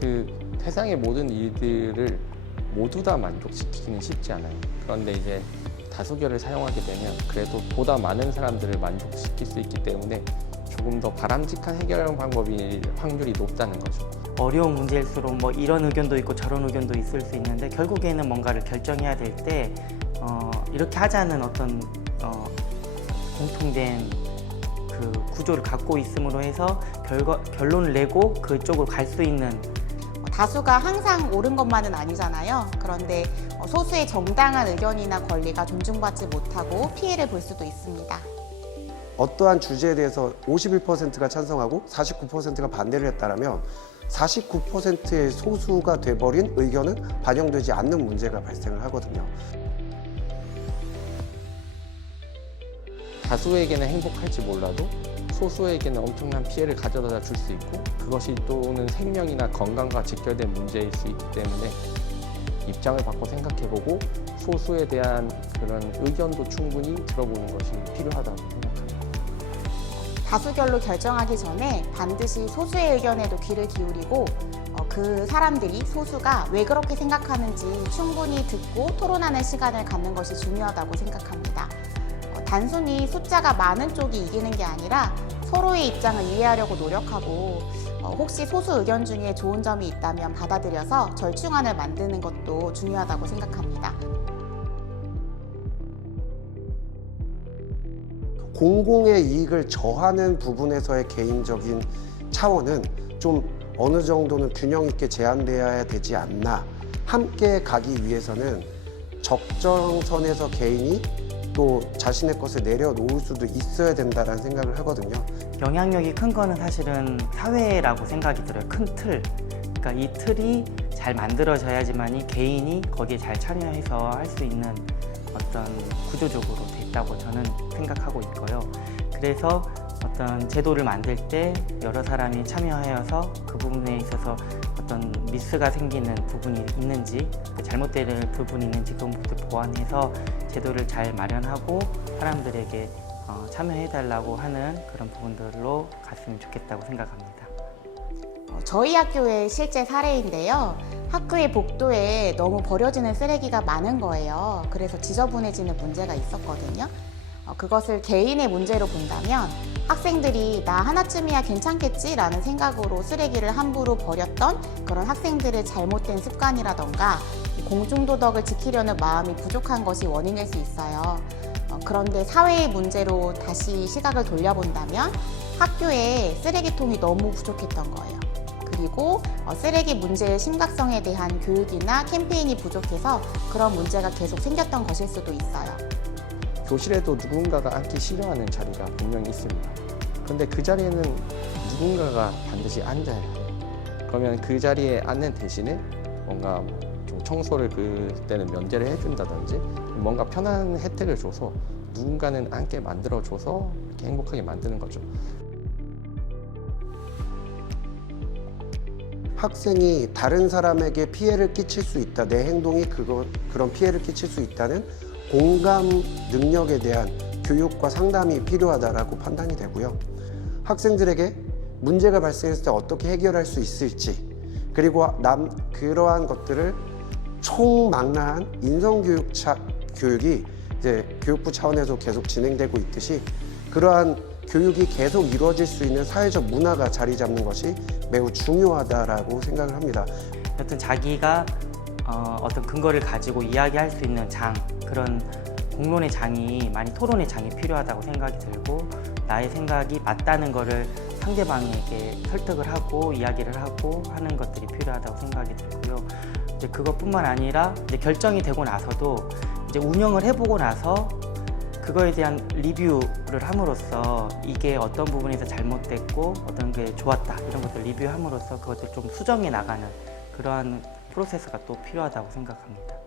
그 세상의 모든 일들을 모두 다 만족시키기는 쉽지 않아요. 그런데 이제 다수결을 사용하게 되면 그래도 보다 많은 사람들을 만족시킬 수 있기 때문에 조금 더 바람직한 해결 방법일 확률이 높다는 거죠. 어려운 문제일수록 뭐 이런 의견도 있고 저런 의견도 있을 수 있는데 결국에는 뭔가를 결정해야 될 때 이렇게 하자는 어떤 공통된 그 구조를 갖고 있음으로 해서 결론을 내고 그쪽으로 갈 수 있는 다수가 항상 옳은 것만은 아니잖아요. 그런데 소수의 정당한 의견이나 권리가 존중받지 못하고 피해를 볼 수도 있습니다. 어떠한 주제에 대해서 51%가 찬성하고 49%가 반대를 했다면 49%의 소수가 돼버린 의견은 반영되지 않는 문제가 발생을 하거든요. 다수에게는 행복할지 몰라도 소수에게는 엄청난 피해를 가져다 줄 수 있고 그것이 또는 생명이나 건강과 직결된 문제일 수 있기 때문에 입장을 바꿔 생각해보고 소수에 대한 그런 의견도 충분히 들어보는 것이 필요하다고 생각합니다. 다수결로 결정하기 전에 반드시 소수의 의견에도 귀를 기울이고 그 사람들이 소수가 왜 그렇게 생각하는지 충분히 듣고 토론하는 시간을 갖는 것이 중요하다고 생각합니다. 단순히 숫자가 많은 쪽이 이기는 게 아니라 서로의 입장을 이해하려고 노력하고 혹시 소수 의견 중에 좋은 점이 있다면 받아들여서 절충안을 만드는 것도 중요하다고 생각합니다. 공공의 이익을 저하는 부분에서의 개인적인 차원은 좀 어느 정도는 균형 있게 제한되어야 되지 않나. 함께 가기 위해서는 적정선에서 개인이 또 자신의 것을 내려놓을 수도 있어야 된다는 생각을 하거든요. 영향력이 큰 거는 사실은 사회라고 생각이 들어요. 큰 틀. 그러니까 이 틀이 잘 만들어져야지만이 개인이 거기에 잘 참여해서 할 수 있는 어떤 구조적으로 됐다고 저는 생각하고 있고요. 그래서 어떤 제도를 만들 때 여러 사람이 참여하여서 그 부분에 있어서 어떤 미스가 생기는 부분이 있는지 잘못되는 부분이 있는지 그런 부분을 보완해서 제도를 잘 마련하고 사람들에게 참여해달라고 하는 그런 부분들로 갔으면 좋겠다고 생각합니다. 저희 학교의 실제 사례인데요. 학교의 복도에 너무 버려지는 쓰레기가 많은 거예요. 그래서 지저분해지는 문제가 있었거든요. 그것을 개인의 문제로 본다면 학생들이 나 하나쯤이야 괜찮겠지 라는 생각으로 쓰레기를 함부로 버렸던 그런 학생들의 잘못된 습관이라던가 공중도덕을 지키려는 마음이 부족한 것이 원인일 수 있어요. 그런데 사회의 문제로 다시 시각을 돌려본다면 학교에 쓰레기통이 너무 부족했던 거예요. 그리고 쓰레기 문제의 심각성에 대한 교육이나 캠페인이 부족해서 그런 문제가 계속 생겼던 것일 수도 있어요. 교실에도 누군가가 앉기 싫어하는 자리가 분명히 있습니다. 그런데 그 자리에는 누군가가 반드시 앉아야 해요. 그러면 그 자리에 앉는 대신에 뭔가 좀 청소를 그때는 면제를 해준다든지 뭔가 편한 혜택을 줘서 누군가는 앉게 만들어줘서 이렇게 행복하게 만드는 거죠. 학생이 다른 사람에게 피해를 끼칠 수 있다. 내 행동이 그런 피해를 끼칠 수 있다는 공감 능력에 대한 교육과 상담이 필요하다고 판단이 되고요. 학생들에게 문제가 발생했을 때 어떻게 해결할 수 있을지 그리고 그러한 것들을 총망라한 인성교육이 이제 교육부 차원에서 계속 진행되고 있듯이 그러한 교육이 계속 이루어질 수 있는 사회적 문화가 자리 잡는 것이 매우 중요하다라고 생각을 합니다. 여튼 자기가 어떤 근거를 가지고 이야기할 수 있는 그런 공론의 장이 많이 토론의 장이 필요하다고 생각이 들고 나의 생각이 맞다는 거를 상대방에게 설득을 하고 이야기를 하고 하는 것들이 필요하다고 생각이 들고요. 이제 그것뿐만 아니라 이제 결정이 되고 나서도 이제 운영을 해보고 나서 그거에 대한 리뷰를 함으로써 이게 어떤 부분에서 잘못됐고 어떤 게 좋았다 이런 것들 리뷰함으로써 그것들 좀 수정해 나가는 그러한 프로세스가 또 필요하다고 생각합니다.